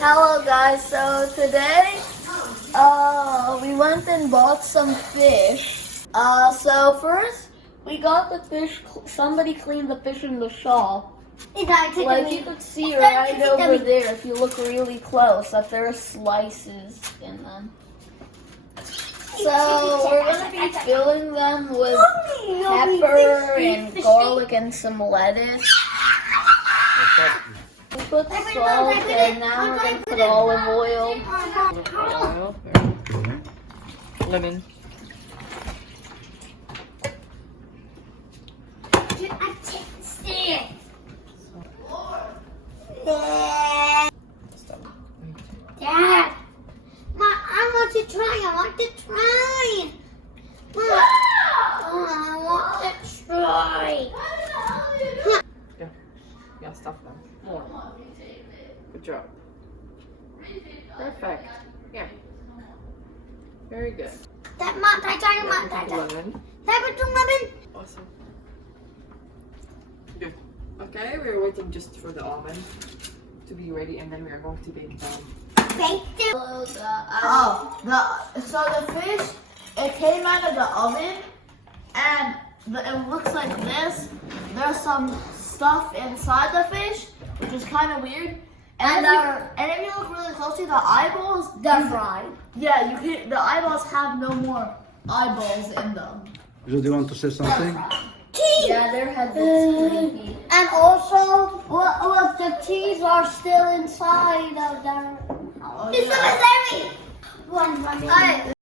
Hello guys, so today we went and bought some fish. So first we got the fish, somebody cleaned the fish in the shop. Like you could see right over there if you look really close that there are slices in them. So we're going to be filling them with pepper and garlic and some lettuce. We put salt and now we're going to put olive oil. Lemon. Dad, Mom, I want to try. I want to try. Mom, I want to try. Yeah, stuff them. More. Good job. Perfect. Yeah. Very good. That Mom, that Lemon. lemon. Awesome. Good. Okay, we're waiting just for the almond to be ready, and then we are going to bake them. Baked it. So the fish, it came out of the oven, and it looks like this. There's some stuff inside the fish, which is kind of weird. And if you look really closely, the eyeballs, They're fried. yeah, the eyeballs have no more eyeballs in them. So do you want to say something? Yeah, their head looks creepy. And also, look, the teeth are still inside of their. Oh, It's yeah. a berry. One.